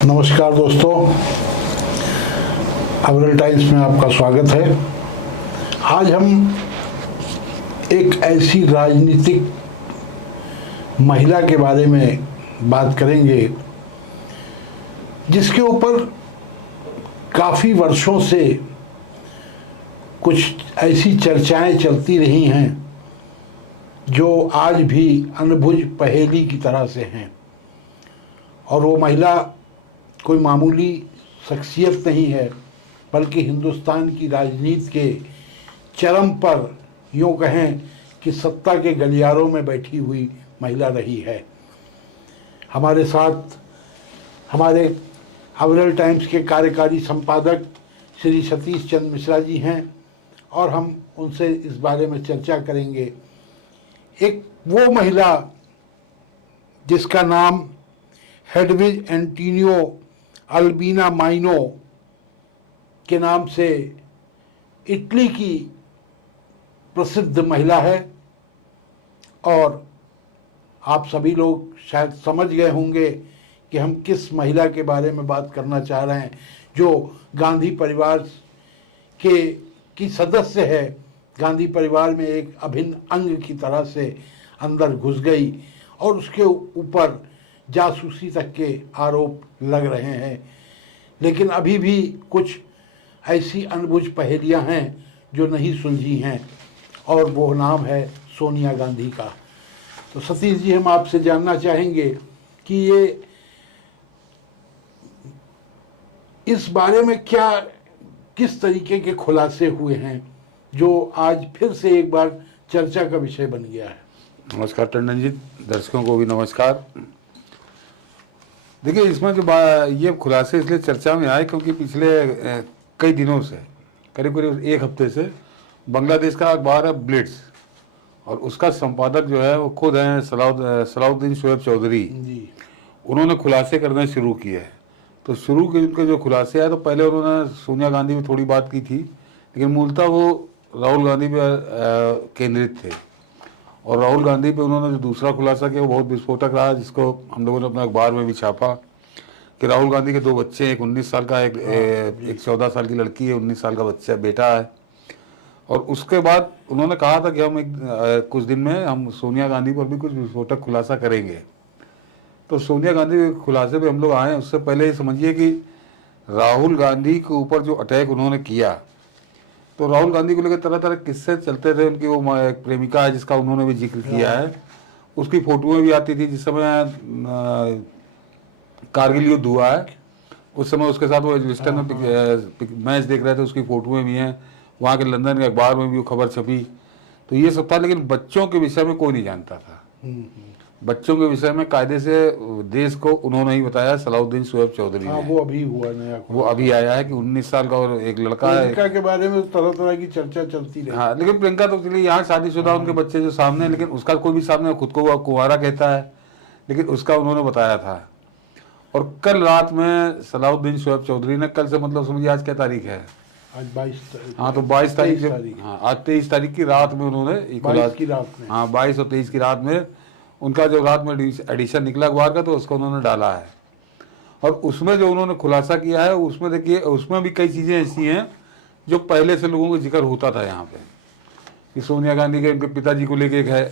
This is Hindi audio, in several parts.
नमस्कार दोस्तों, अवरल टाइम्स में आपका स्वागत है। आज हम एक ऐसी राजनीतिक महिला के बारे में बात करेंगे जिसके ऊपर काफ़ी वर्षों से कुछ ऐसी चर्चाएं चलती रही हैं जो आज भी अनबुझ पहेली की तरह से हैं। और वो महिला कोई मामूली शख्सियत नहीं है, बल्कि हिंदुस्तान की राजनीति के चरम पर यूँ कहें कि सत्ता के गलियारों में बैठी हुई महिला रही है। हमारे साथ हमारे अवरल टाइम्स के कार्यकारी संपादक श्री सतीश चंद्र मिश्रा जी हैं और हम उनसे इस बारे में चर्चा करेंगे। एक वो महिला जिसका नाम हेडविज एंटोनियो अल्बिना माइनो के नाम से इटली की प्रसिद्ध महिला है, और आप सभी लोग शायद समझ गए होंगे कि हम किस महिला के बारे में बात करना चाह रहे हैं, जो गांधी परिवार की सदस्य है। गांधी परिवार में एक अभिन्न अंग की तरह से अंदर घुस गई और उसके ऊपर जासूसी तक के आरोप लग रहे हैं। लेकिन अभी भी कुछ ऐसी अनबुझ पहेलियां हैं जो नहीं सुलझी हैं, और वो नाम है सोनिया गांधी का। तो सतीश जी, हम आपसे जानना चाहेंगे कि ये इस बारे में किस तरीके के खुलासे हुए हैं जो आज फिर से एक बार चर्चा का विषय बन गया है। नमस्कार टंडन जी, दर्शकों को भी नमस्कार। देखिए, इसमें जो ये खुलासे इसलिए चर्चा में आए क्योंकि पिछले कई दिनों से, करीब करीब एक हफ्ते से, बांग्लादेश का अखबार है ब्लिट्स, और उसका संपादक जो है वो खुद हैं सलाउद्दीन शोएब चौधरी जी। उन्होंने खुलासे करने शुरू किए। तो शुरू के उनके जो खुलासे आए, तो पहले उन्होंने सोनिया गांधी में थोड़ी बात की थी, लेकिन मूलतः वो राहुल गांधी पे केंद्रित थे। और राहुल गांधी पे उन्होंने जो दूसरा खुलासा किया वो बहुत विस्फोटक रहा, जिसको हम लोगों ने अपने अखबार में भी छापा कि राहुल गांधी के दो बच्चे, एक 19 साल का, एक 14 साल की लड़की है, 19 साल का बच्चा बेटा है। और उसके बाद उन्होंने कहा था कि हम कुछ दिन में हम सोनिया गांधी पर भी कुछ विस्फोटक खुलासा करेंगे। तो सोनिया गांधी के खुलासे पे हम लोग आए। उससे पहले ये समझिए कि राहुल गांधी के ऊपर जो अटैक उन्होंने किया, तो राहुल गांधी को लेकर तरह तरह किस्से चलते थे। उनकी वो एक प्रेमिका है जिसका उन्होंने भी जिक्र किया है, उसकी फोटोएं भी आती थी। जिस समय कारगिल युद्ध हुआ है उस समय उसके साथ वो एजबेस्टन में मैच देख रहे थे, उसकी फोटोएं भी हैं। वहाँ के लंदन के अखबार में भी वो खबर छपी। तो ये सब था, लेकिन बच्चों के विषय में कोई नहीं जानता था। बच्चों के विषय में कायदे से देश को उन्होंने ही बताया, सलाउद्दीन शोएब चौधरी ने। वो अभी हुआ नया, वो अभी आया है कि 19 साल का और एक लड़का है। प्रियंका के बारे में तरह तरह की चर्चा चलती रही। हाँ, लेकिन प्रियंका तो चलिए यहाँ शादीशुदा उनके बच्चे जो सामने, लेकिन उसका कोई भी सामने, खुद को वो कुंवारा कहता है, लेकिन उसका उन्होंने बताया था। और कल रात में सलाउद्दीन शोएब चौधरी ने, कल से मतलब समझिए आज क्या तारीख है, आज 22। हाँ, तो 22 तारीख, हाँ आज 23 तारीख की रात में उन्होंने, 22 की रात में, हाँ 22 और 23 की रात में उनका जो रात में एडिशन निकला अखबार का, तो उसको उन्होंने डाला है। और उसमें जो उन्होंने खुलासा किया है, उसमें देखिए, उसमें भी कई चीज़ें ऐसी हैं जो पहले से लोगों को जिक्र होता था यहाँ पे, कि सोनिया गांधी के उनके पिताजी को लेके है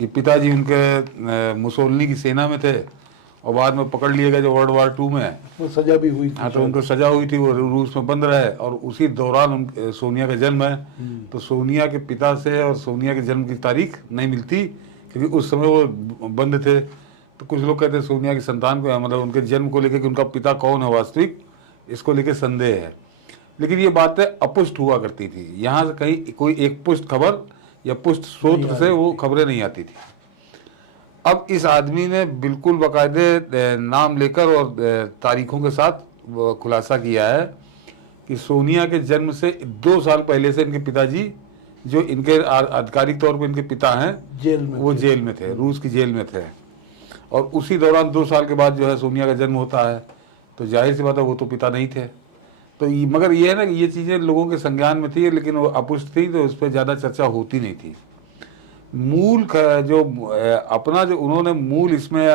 कि पिताजी उनके मुसोलिनी की सेना में थे और बाद में पकड़ लिए गए जो वर्ल्ड वार 2 में, वो सजा भी हुई थी। हाँ, तो उनको सजा हुई थी, वो रूस में बंद रहे। और उसी दौरान सोनिया का जन्म है। तो सोनिया के पिता से और सोनिया के जन्म की तारीख नहीं मिलती, क्योंकि उस समय वो बंद थे। तो कुछ लोग कहते हैं सोनिया की संतान को, मतलब उनके जन्म को लेकर कि उनका पिता कौन है वास्तविक, इसको लेकर संदेह है। लेकिन ये बातें अपुष्ट हुआ करती थी। यहाँ से कहीं कोई एक पुष्ट खबर या पुष्ट स्रोत से वो खबरें नहीं आती थी। अब इस आदमी ने बिल्कुल बाकायदे नाम लेकर और तारीखों के साथ खुलासा किया है कि सोनिया के जन्म से 2 साल पहले से इनके पिताजी, जो इनके आधिकारिक तौर पर इनके पिता हैं, वो जेल में थे, रूस की जेल में थे। और उसी दौरान 2 साल के बाद जो है सोनिया का जन्म होता है। तो जाहिर सी बात है वो तो पिता नहीं थे। तो मगर ये है ना कि ये चीज़ें लोगों के संज्ञान में थी, लेकिन वो अपुष्ट थी, तो उस पर ज़्यादा चर्चा होती नहीं थी। मूल जो अपना जो उन्होंने मूल इसमें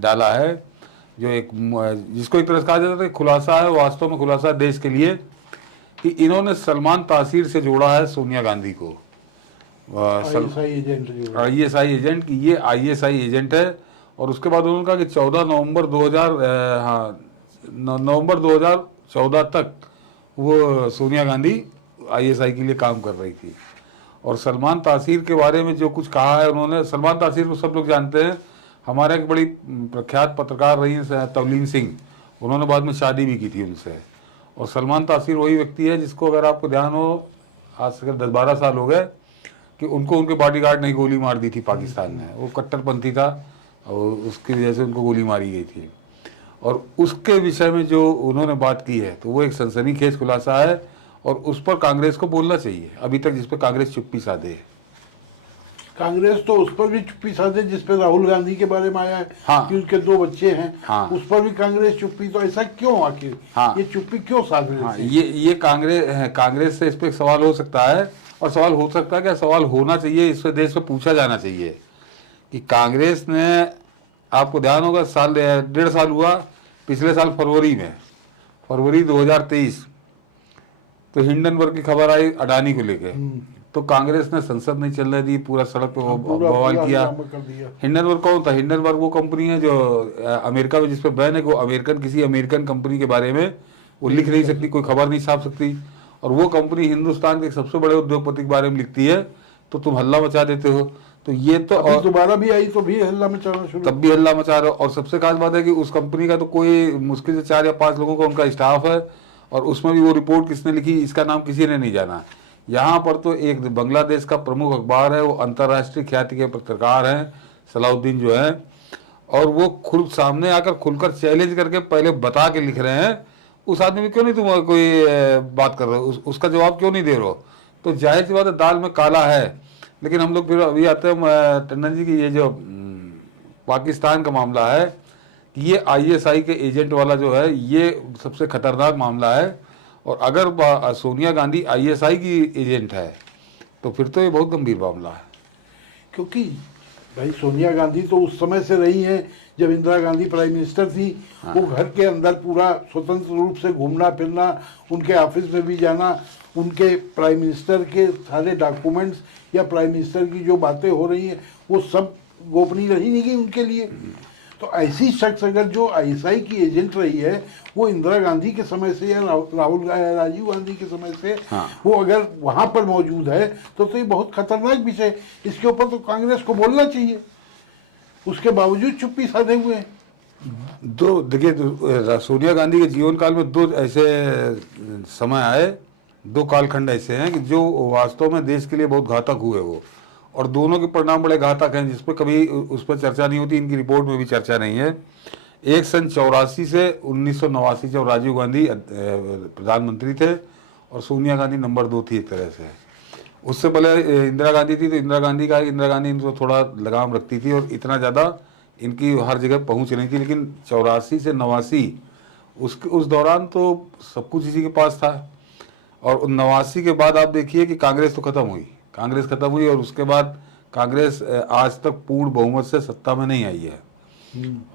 डाला है, जो एक जिसको एक तरह से कहा जाता है खुलासा है, वास्तव में खुलासा देश के लिए, कि इन्होंने सलमान तासीर से जोड़ा है सोनिया गांधी को। ISI एजेंट की ये ISI एजेंट है। और उसके बाद उन्होंने कहा कि 14 नवंबर 2014 तक वो सोनिया गांधी ISI के लिए काम कर रही थी। और सलमान तासीर के बारे में जो कुछ कहा है उन्होंने, सलमान तासीर को सब लोग जानते हैं, हमारे एक बड़ी प्रख्यात पत्रकार रही हैं तवलीन सिंह, उन्होंने बाद में शादी भी की थी उनसे। और सलमान तासीर वही व्यक्ति है जिसको, अगर आपको ध्यान हो, आज से 10-12 साल हो गए कि उनको उनके बॉडीगार्ड ने गोली मार दी थी पाकिस्तान में। वो कट्टरपंथी था और उसकी वजह से उनको गोली मारी गई थी। और उसके विषय में जो उन्होंने बात की है, तो वो एक सनसनीखेज खुलासा है और उस पर कांग्रेस को बोलना चाहिए, अभी तक जिस पर कांग्रेस चुप्पी साधे है। कांग्रेस तो उस पर भी चुप्पी साधे जिस पर राहुल गांधी के बारे में आया है। हाँ। कि उनके 2 बच्चे हैं। हाँ। उस पर भी कांग्रेस चुप्पी, तो ऐसा क्यों आखिर? हाँ। ये चुप्पी क्यों साध रही? हाँ, ये कांग्रेस से इस पर सवाल हो सकता है। और सवाल हो सकता है क्या, सवाल होना चाहिए, इस पर देश में पूछा जाना चाहिए कि कांग्रेस ने, आपको ध्यान होगा 1.5 साल हुआ, पिछले साल फरवरी 2023, तो हिंडनबर्ग की खबर आई अडानी को लेके, तो कांग्रेस ने संसद नहीं चलने दी, पूरा सड़क पे बवाल किया। हिंडनबर्ग कौन था? हिंडनबर्ग वो कंपनी है जो अमेरिका में, जिस पर बैन है, वो किसी अमेरिकन कंपनी के बारे में वो लिख नहीं सकती, कोई खबर नहीं छाप सकती। और वो कंपनी हिंदुस्तान के सबसे बड़े उद्योगपति के बारे में लिखती है, तो तुम हल्ला मचा देते हो। तो ये तो, और दोबारा भी आई तो भी हल्ला मचाना शुरू, तब भी हल्ला मचा रहे हो। और सबसे खास बात है कि उस कंपनी का तो कोई मुश्किल से 4 या 5 लोगों का उनका स्टाफ है, और उसमें भी वो रिपोर्ट किसने लिखी इसका नाम किसी ने नहीं जाना। यहाँ पर तो एक बांग्लादेश का प्रमुख अखबार है, वो अंतर्राष्ट्रीय ख्याति के पत्रकार हैं सलाउद्दीन जो है, और वो खुद सामने आकर खुलकर चैलेंज करके पहले बता के लिख रहे हैं। उस आदमी में क्यों नहीं तुम कोई बात कर रहे हो, उसका जवाब क्यों नहीं दे रहे हो? तो जाहिर सी बात है दाल में काला है। लेकिन हम लोग फिर अभी आते हैं टंडन जी की, ये जो पाकिस्तान का मामला है, ये ISI के एजेंट वाला जो है, ये सबसे खतरनाक मामला है। और अगर सोनिया गांधी ISI की एजेंट है तो फिर तो ये बहुत गंभीर मामला है। क्योंकि भाई सोनिया गांधी तो उस समय से रही हैं जब इंदिरा गांधी प्राइम मिनिस्टर थी। हाँ। वो घर के अंदर पूरा स्वतंत्र रूप से घूमना फिरना, उनके ऑफिस में भी जाना, उनके प्राइम मिनिस्टर के सारे डॉक्यूमेंट्स या प्राइम मिनिस्टर की जो बातें हो रही हैं वो सब गोपनीय रही नहीं गई उनके लिए। तो ऐसी शख्स अगर जो ISI की एजेंट रही है, वो इंदिरा गांधी के समय से या राजीव गांधी के समय से, हाँ। वो अगर वहां पर मौजूद है तो ये बहुत खतरनाक विषय। इसके ऊपर तो कांग्रेस को बोलना चाहिए, उसके बावजूद चुप्पी साधे हुए हैं। देखिए, सोनिया गांधी के जीवन काल में 2 ऐसे समय आए, 2 कालखंड ऐसे हैं कि जो वास्तव में देश के लिए बहुत घातक हुए वो, और दोनों के परिणाम बड़े घातक हैं, जिस पर कभी उस पर चर्चा नहीं होती, इनकी रिपोर्ट में भी चर्चा नहीं है। एक सन 84 से 1989 जब राजीव गांधी प्रधानमंत्री थे और सोनिया गांधी नंबर 2 थी एक तरह से। उससे पहले इंदिरा गांधी थी, तो इंदिरा गांधी इनको थोड़ा लगाम रखती थी और इतना ज़्यादा इनकी हर जगह पहुंच नहीं थी। लेकिन 84 से 89 उस दौरान तो सब कुछ इसी के पास था। और 89 के बाद आप देखिए कि कांग्रेस तो खत्म हुई, और उसके बाद कांग्रेस आज तक पूर्ण बहुमत से सत्ता में नहीं आई है।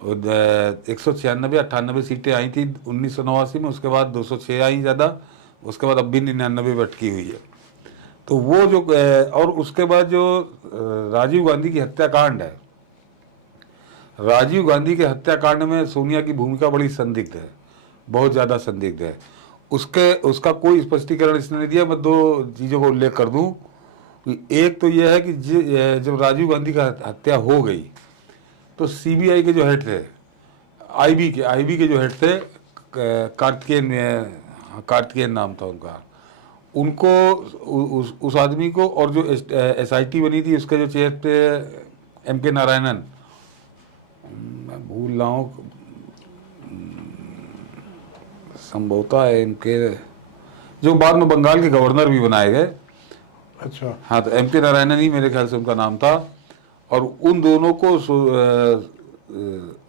196-98 सीटें आई थी 1989 में, उसके बाद 206 आई ज़्यादा, उसके बाद अब भी 99 पे अटकी हुई है। तो वो जो, और उसके बाद जो राजीव गांधी की हत्याकांड है, राजीव गांधी के हत्याकांड में सोनिया की भूमिका बड़ी संदिग्ध है, बहुत ज़्यादा संदिग्ध है। उसका कोई स्पष्टीकरण इसने नहीं दिया। मैं 2 चीज़ों को उल्लेख कर दूं। एक तो यह है कि जब राजीव गांधी का हत्या हो गई तो CBI के जो हेड थे, IB के जो हेड थे, कार्तिकेयन नाम था उनका, उनको उस आदमी को, और जो SIT बनी थी उसके जो चेयर थे MK नारायणन, मैं भूल रहा हूँ, संभवतः है इनके, जो बाद में बंगाल के गवर्नर भी बनाए गए। अच्छा, हाँ, तो MK नारायणन ही मेरे ख्याल से उनका नाम था। और उन दोनों को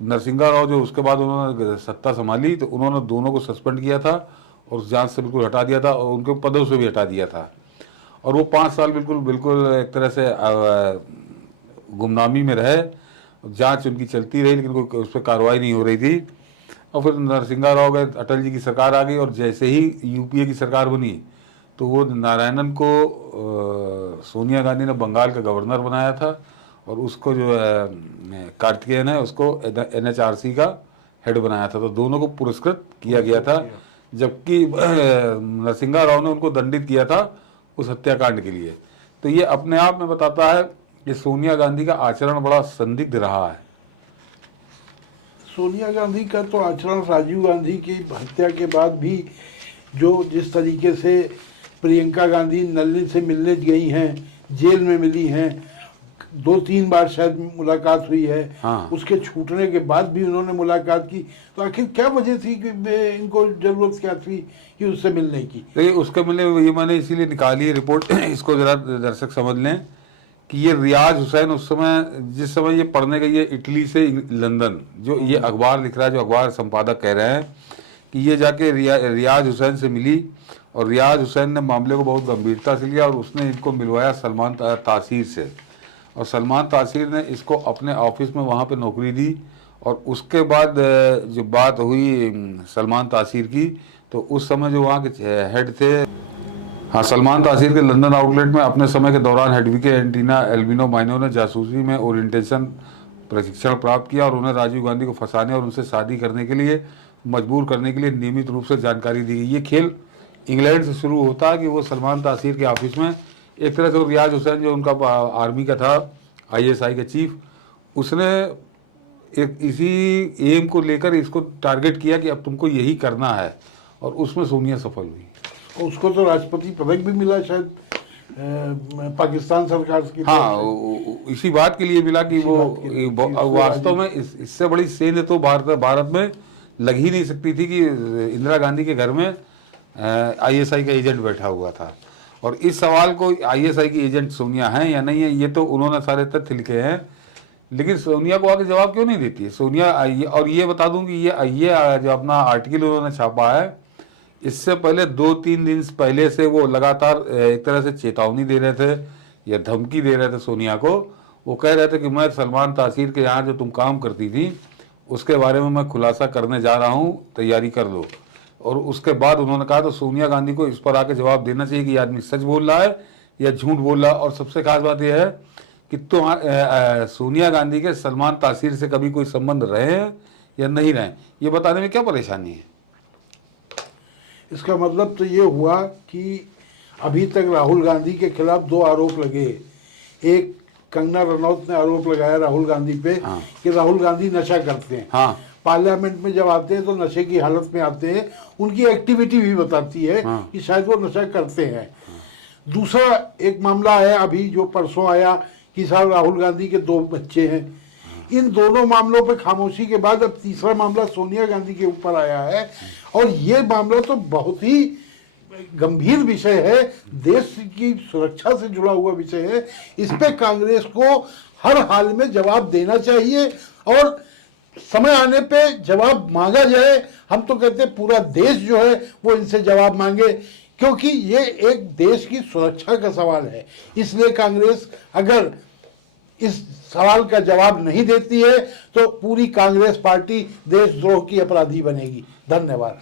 नरसिंहा राव जो उसके बाद उन्होंने सत्ता संभाली, तो उन्होंने दोनों को सस्पेंड किया था और उस जांच से बिल्कुल हटा दिया था और उनके पदों से भी हटा दिया था। और वो 5 साल बिल्कुल बिल्कुल एक तरह से गुमनामी में रहे, जांच उनकी चलती रही लेकिन कोई उस पर कार्रवाई नहीं हो रही थी। और फिर नरसिंहा राव गए, अटल जी की सरकार आ गई और जैसे ही यूपीए की सरकार बनी तो वो नारायणन को सोनिया गांधी ने बंगाल का गवर्नर बनाया था और उसको जो है कार्तिकेयन है उसको NHRC का हेड बनाया था। तो दोनों को पुरस्कृत किया गया था, जबकि नरसिंहा राव ने उनको दंडित किया था उस हत्याकांड के लिए। तो ये अपने आप में बताता है कि सोनिया गांधी का आचरण बड़ा संदिग्ध रहा है। सोनिया गांधी का तो आचरण राजीव गांधी की हत्या के बाद भी, जो जिस तरीके से प्रियंका गांधी नलिनी से मिलने गई हैं, जेल में मिली हैं, 2-3 बार शायद मुलाकात हुई है, हाँ। उसके छूटने के बाद भी उन्होंने मुलाकात की, तो आखिर क्या वजह थी कि इनको जरूरत क्या थी कि उससे मिलने की? देखिए उसके मिलने ये मैंने इसीलिए निकाली है रिपोर्ट, इसको जरा दर्शक समझ लें कि ये रियाज हुसैन उस समय, जिस समय ये पढ़ने गई है इटली से लंदन, जो ये अखबार लिख रहा है, जो अखबार संपादक कह रहे हैं कि ये जाके रियाज हुसैन से मिली और रियाज हुसैन ने मामले को बहुत गंभीरता से लिया और उसने इनको मिलवाया सलमान तासीर से, और सलमान तासीर ने इसको अपने ऑफिस में वहाँ पे नौकरी दी। और उसके बाद जो बात हुई सलमान तासीर की, तो उस समय जो वहाँ के हेड थे, हाँ, सलमान तासीर के लंदन आउटलेट में अपने समय के दौरान हेडविके एंटीना एल्बिनो माइनो ने जासूसी में ओरिएंटेशन प्रशिक्षण प्राप्त किया और उन्हें राजीव गांधी को फंसाने और उनसे शादी करने के लिए मजबूर करने के लिए नियमित रूप से जानकारी दी गई। ये खेल इंग्लैंड से शुरू होता है कि वो सलमान तासीर के ऑफिस में एक तरह से रियाज हुसैन जो उनका आर्मी का था, ISI के चीफ, उसने एक इसी एम को लेकर इसको टारगेट किया कि अब तुमको यही करना है, और उसमें सोनिया सफल हुई। उसको तो राष्ट्रपति पदक भी मिला शायद पाकिस्तान सरकार की। हाँ, इसी बात के लिए मिला कि वो वास्तव में इससे बड़ी सेंध तो भारत में लग ही नहीं सकती थी कि इंदिरा गांधी के घर में ISI का एजेंट बैठा हुआ था। और इस सवाल को ISI की एजेंट सोनिया है या नहीं है, ये तो उन्होंने सारे तथ्य लिखे हैं, लेकिन सोनिया को आगे जवाब क्यों नहीं देती है सोनिया? और ये बता दूं कि ये जो अपना आर्टिकल उन्होंने छापा है, इससे पहले 2-3 दिन पहले से वो लगातार एक तरह से चेतावनी दे रहे थे या धमकी दे रहे थे सोनिया को। वो कह रहे थे कि मैं सलमान तासीर के यहाँ जो तुम काम करती थी उसके बारे में मैं खुलासा करने जा रहा हूँ, तैयारी कर लो। और उसके बाद उन्होंने कहा तो सोनिया गांधी को इस पर आके जवाब देना चाहिए कि ये आदमी सच बोल रहा है या झूठ बोल रहा है। और सबसे खास बात यह है कि सोनिया गांधी के सलमान तासीर से कभी कोई संबंध रहे हैं या नहीं रहे, ये बताने में क्या परेशानी है? इसका मतलब तो ये हुआ कि अभी तक राहुल गांधी के खिलाफ 2 आरोप लगे। एक, कंगना रनौत ने आरोप लगाया राहुल गांधी पे, हाँ, कि राहुल गांधी नशा करते हैं। हाँ, पार्लियामेंट में जब आते हैं तो नशे की हालत में आते हैं, उनकी एक्टिविटी भी बताती है, हाँ, कि शायद वो नशा करते हैं। हाँ। दूसरा एक मामला है अभी जो परसों आया कि साहब राहुल गांधी के 2 बच्चे हैं। हाँ। इन दोनों मामलों पे खामोशी के बाद अब तीसरा मामला सोनिया गांधी के ऊपर आया है, और ये मामला तो बहुत ही गंभीर विषय है, देश की सुरक्षा से जुड़ा हुआ विषय है। इस पे कांग्रेस को हर हाल में जवाब देना चाहिए और समय आने पे जवाब मांगा जाए। हम तो कहते हैं पूरा देश जो है वो इनसे जवाब मांगे, क्योंकि ये एक देश की सुरक्षा का सवाल है। इसलिए कांग्रेस अगर इस सवाल का जवाब नहीं देती है तो पूरी कांग्रेस पार्टी देशद्रोह की अपराधी बनेगी। धन्यवाद।